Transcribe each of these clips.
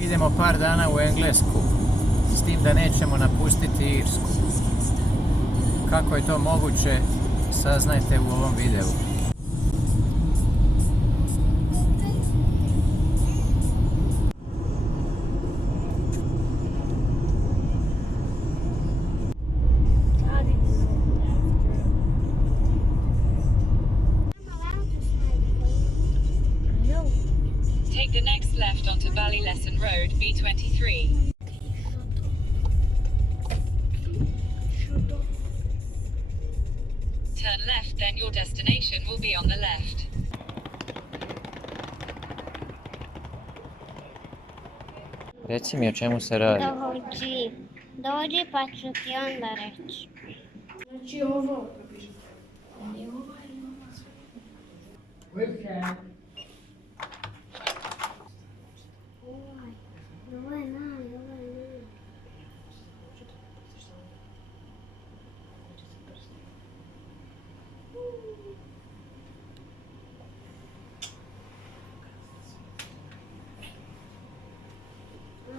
Idemo par dana u Englesku, s tim da nećemo napustiti Irsku. Kako je to moguće, saznajte u ovom videu. Take the next left onto Ballylesson Road, B23. Turn left, then your destination will be on the left. Reci mi o čemu se radi. Dođi pa ću ti onda reći. Znači ovo. Ovo je mali.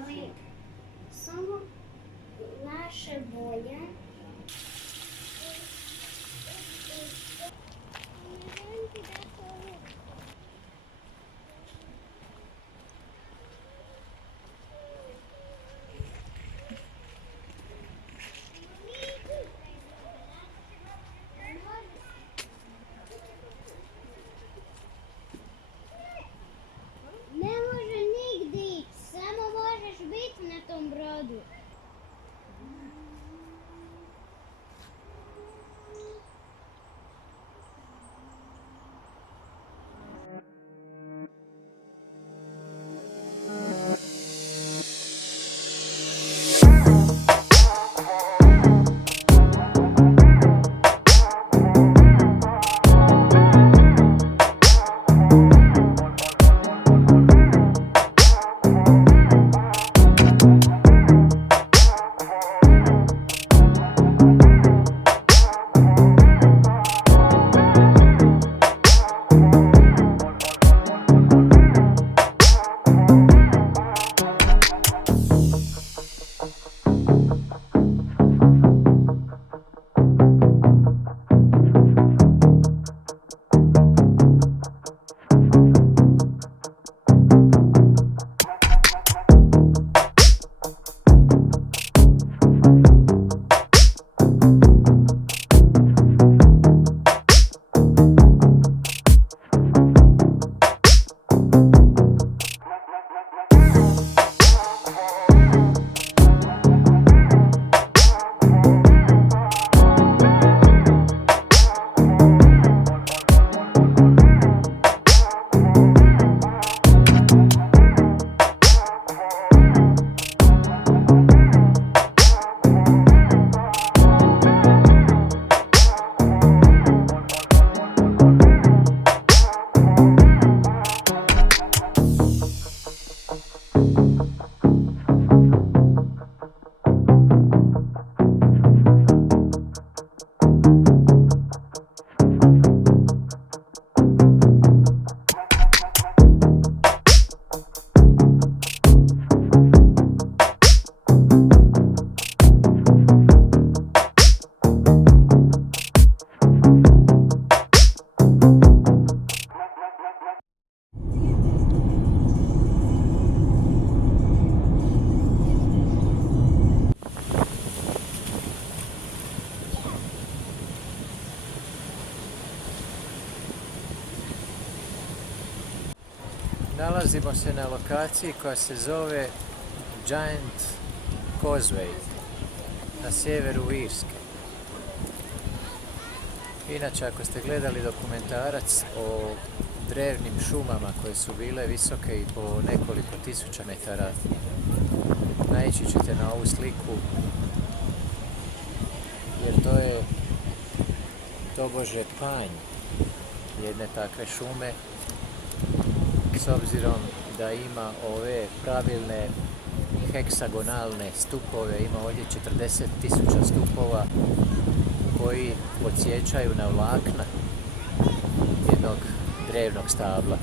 Ali samo naše boje. Ne može nigdje ići, samo možeš biti na tom brodu. Nalazimo se na lokaciji koja se zove Giant Causeway na sjeveru Irske. Inače, ako ste gledali dokumentarac o drevnim šumama koje su bile visoke i po nekoliko tisuća metara, naići ćete na ovu sliku, jer to je tobože panj jedne takve šume, s obzirom da ima ove pravilne heksagonalne stupove, ima ovdje 40.000 stupova koji podsjećaju na vlakna jednog drevnog stabla,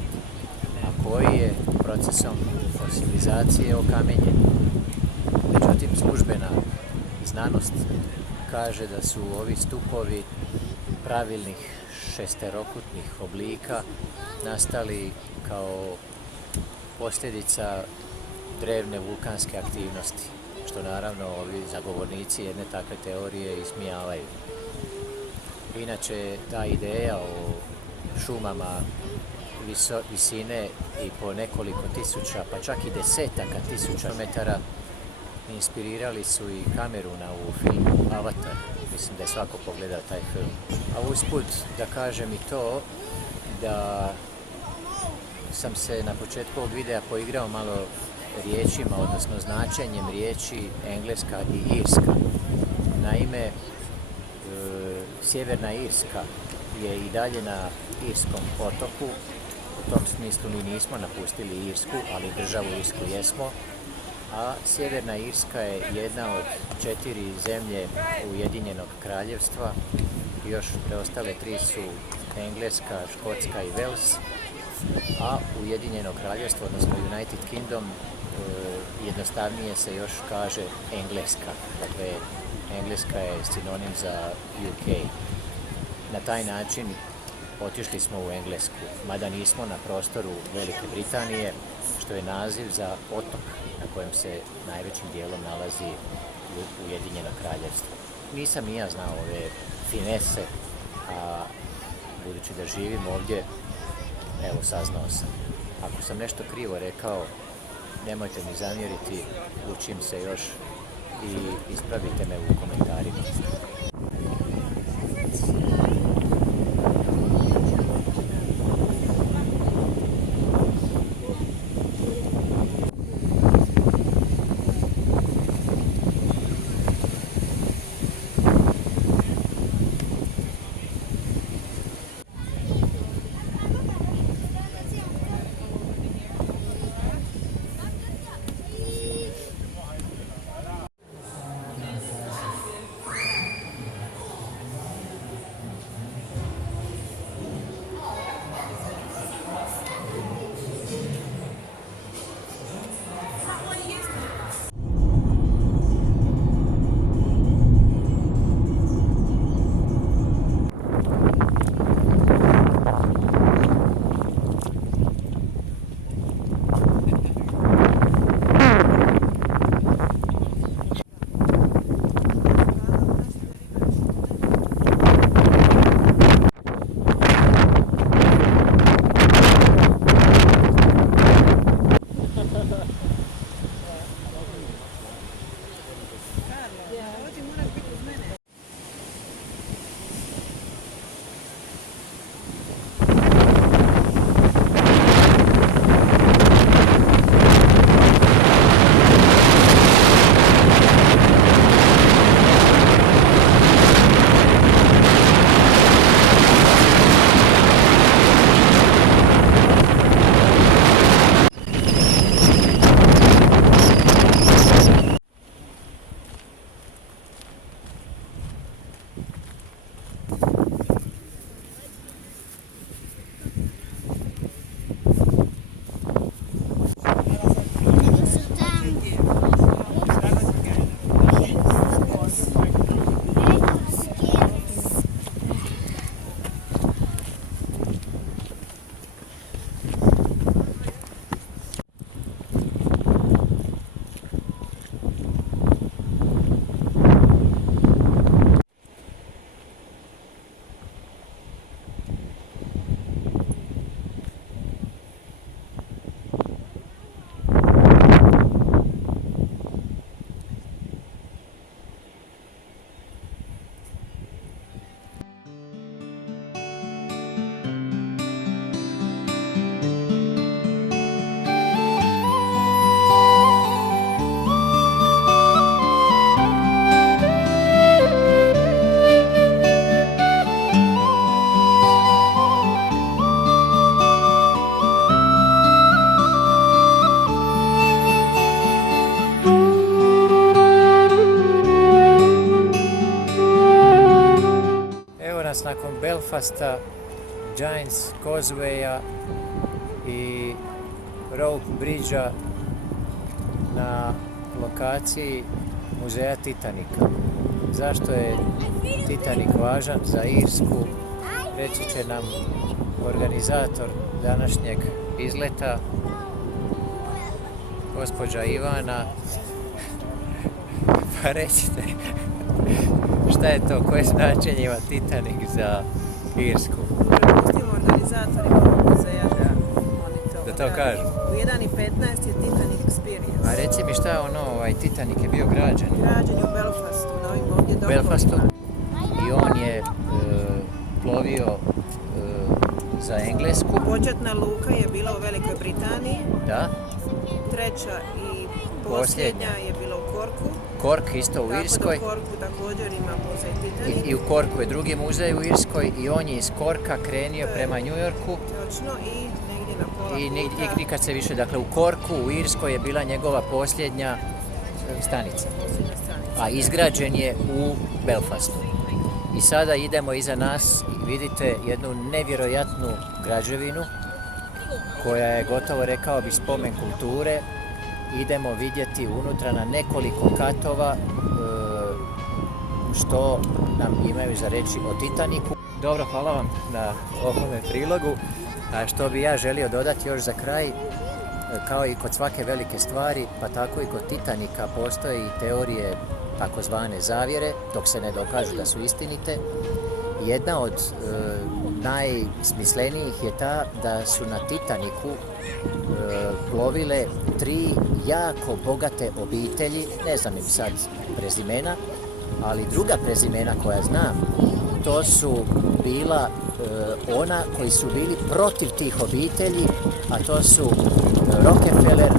a koji je procesom fosilizacije okamenjenja. Međutim, službena znanost kaže da su ovi stupovi pravilnih šesterokutnih oblika nastali kao posljedica drevne vulkanske aktivnosti, što naravno ovi zagovornici jedne takve teorije ismijavaju. Inače, ta ideja o šumama visine i po nekoliko tisuća, pa čak i desetaka tisuća metara, inspirirali su i Cameruna u filmu Avatar. Mislim da je svako pogledao taj film. A usput da kažem i to da sam se na početku ovog videa poigrao malo riječima, odnosno značenjem riječi engleska i irska. Naime, Sjeverna Irska je i dalje na Irskom otoku. U tom smislu mi nismo napustili Irsku, ali državu Irsku jesmo. A Sjeverna Irska je jedna od 4 zemlje Ujedinjenog kraljevstva. Još preostale 3 su Engleska, Škotska i Wales. A Ujedinjeno kraljevstvo, odnosno United Kingdom, jednostavnije se još kaže Engleska. Dakle, Engleska je sinonim za UK. Na taj način otišli smo u Englesku, mada nismo na prostoru Velike Britanije, što je naziv za otok na kojem se najvećim dijelom nalazi Ujedinjeno kraljevstvo. Nisam ni ja znao ove finese, a budući da živim ovdje, evo saznao sam. Ako sam nešto krivo rekao, nemojte mi zamjeriti, učim se još i ispravite me u komentarima. Nakon Belfasta, Giant's Causewaya i Rope Bridge-a na lokaciji muzeja Titanika. Zašto je Titanic važan za Irsku, reći će nam organizator današnjeg izleta, gospođa Ivana. Pa recite, šta je to, koje značenje ima Titanic za Irsku? Prepustimo organizatorima muzeja da to kažu. U 1:15 je Titanic Experience. A reci mi šta je ono, Titanic je bio građen? Građen je u Belfastu, na ovim ovdje dokovima. Belfastu. I on je plovio za Englesku. Početna luka je bila u Velikoj Britaniji. Da. Treća i posljednja je bila u Corku. Cork isto u Irskoj. Tako da u Corku također ima muzej Titanic. I u Corku je drugi muzej u Irskoj i on je iz Corka krenio prema New Yorku. Točno, i negdje na pola I nikad se više, dakle u Corku u Irskoj je bila njegova posljednja stanica. A izgrađen je u Belfastu. I sada idemo iza nas, vidite jednu nevjerojatnu građevinu koja je gotovo, rekao bi, spomen kulture. Idemo vidjeti unutra na nekoliko katova što nam imaju za reći o Titaniku. Dobro, hvala vam na ovome prilogu. A što bi ja želio dodati još za kraj, kao i kod svake velike stvari, pa tako i kod Titanika postoje i teorije takozvane zavjere, dok se ne dokažu da su istinite. Jedna od najsmislenijih je ta da su na Titaniku plovile 3 jako bogate obitelji, ne znam im sad prezimena, ali druga prezimena koja znam, to su bila ona koji su bili protiv tih obitelji, a to su Rockefeller,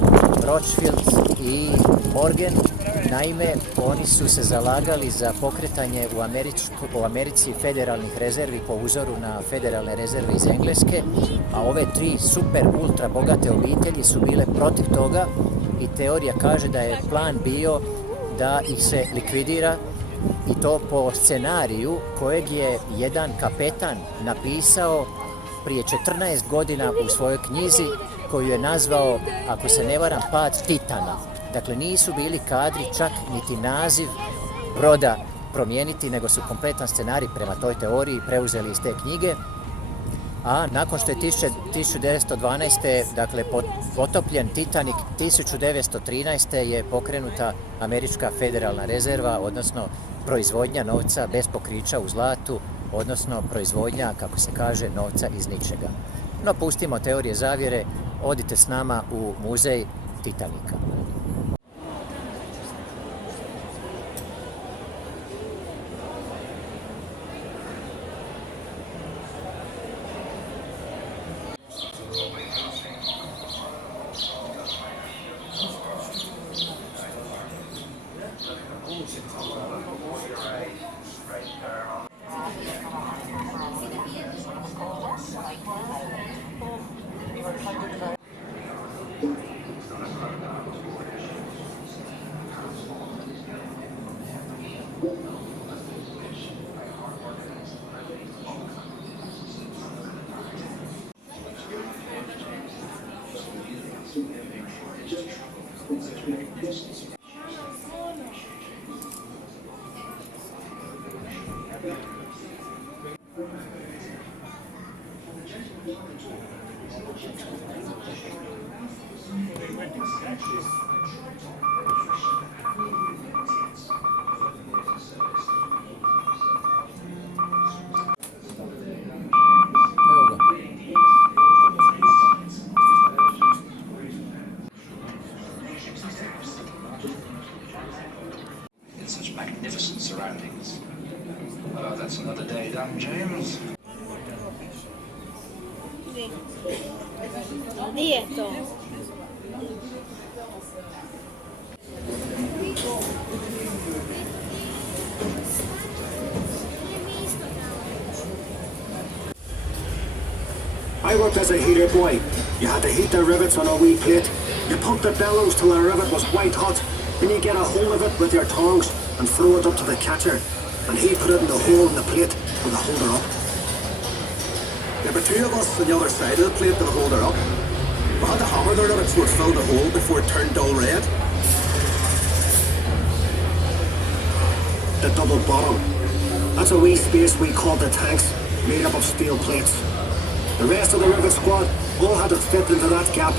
Rothschild i Morgan. Naime, oni su se zalagali za pokretanje u Americi federalnih rezervi po uzoru na federalne rezerve iz Engleske, a ove 3 super ultra bogate obitelji su bile protiv toga i teorija kaže da je plan bio da ih se likvidira, i to po scenariju kojeg je jedan kapetan napisao prije 14 godina u svojoj knjizi koju je nazvao, ako se ne varam, Pad Titana. Dakle, nisu bili kadri čak niti naziv broda promijeniti, nego su kompletan scenarij prema toj teoriji preuzeli iz te knjige. A nakon što je 1912. dakle, potopljen Titanic, 1913. je pokrenuta Američka federalna rezerva, odnosno proizvodnja novca bez pokrića u zlatu, odnosno proizvodnja, kako se kaže, novca iz ničega. No, pustimo teorije zavjere, odite s nama u muzej Titanika. Magnificent surroundings. Well, that's another day done, James. Gdje je to? I worked as a heater boy. You had to heat the rivets on a wee plate. You pump the bellows till the rivet was white hot. Then you get a hold of it with your tongs and throw it up to the catcher. And he put it in the hole in the plate with the holder up. There were 2 of us on the other side of the plate with the holder up. We had to hammer the rivets so it filled the hole before it turned dull red. The double bottom. That's a wee space we call the tanks, made up of steel plates. The rest of the rivet squad all had to fit into that gap.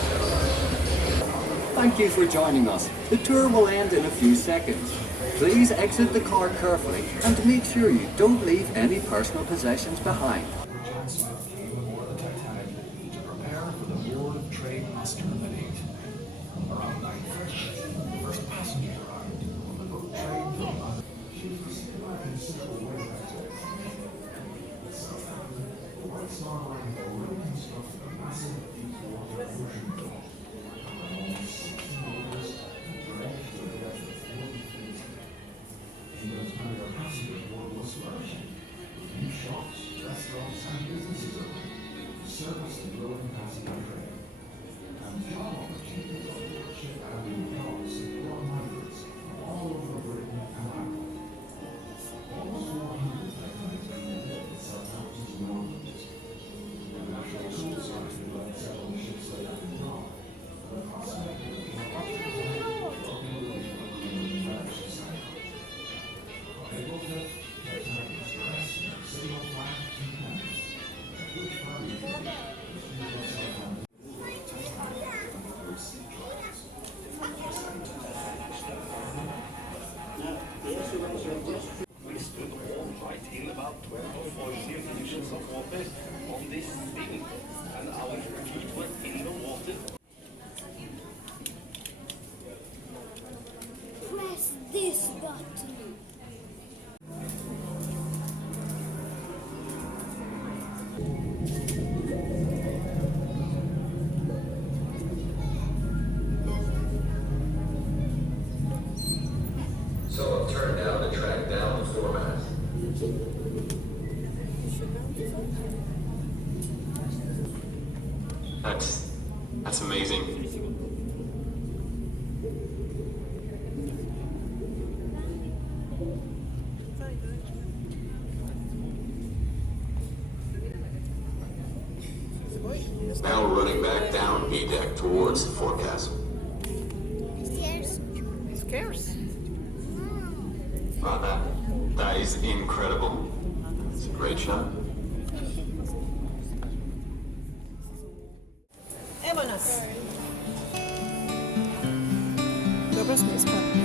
Thank you for joining us. The tour will end in a few seconds. Please exit the car carefully and make sure you don't leave any personal possessions behind. Johnson came aboard the Titanic to prepare for the Board of Trade muster at 8. Around 9:30, the first passenger arrived on the boat train from London. She was preceded by considerable warehouse. The White Star Line already constructed a massive deep-water ocean tunnel. Almost 60 meters dragged to a depth of 40 feet. In those time, the passenger board was flourishing. New shops, restaurants, and businesses open to service the growing passenger trade. And job opportunities on board ship and in yards support migrants from all over Britain and Ireland. Almost 400 Titanics have been built in Southampton to Northern. The National Coast Guard has built several ships like that in York. But approximately April 5th, Titanic Express, signal flag to Paris. At which value We stood all night in about 12 or 14 inches of water on this thing, and our feet were in the water. Press this button. So I've turned down to track down the foremast. That's amazing. Now we're running back down B deck towards the forecastle. Scarce. Wow, that is incredible. It's a great shot. Vámonos. Dobro's miejsca.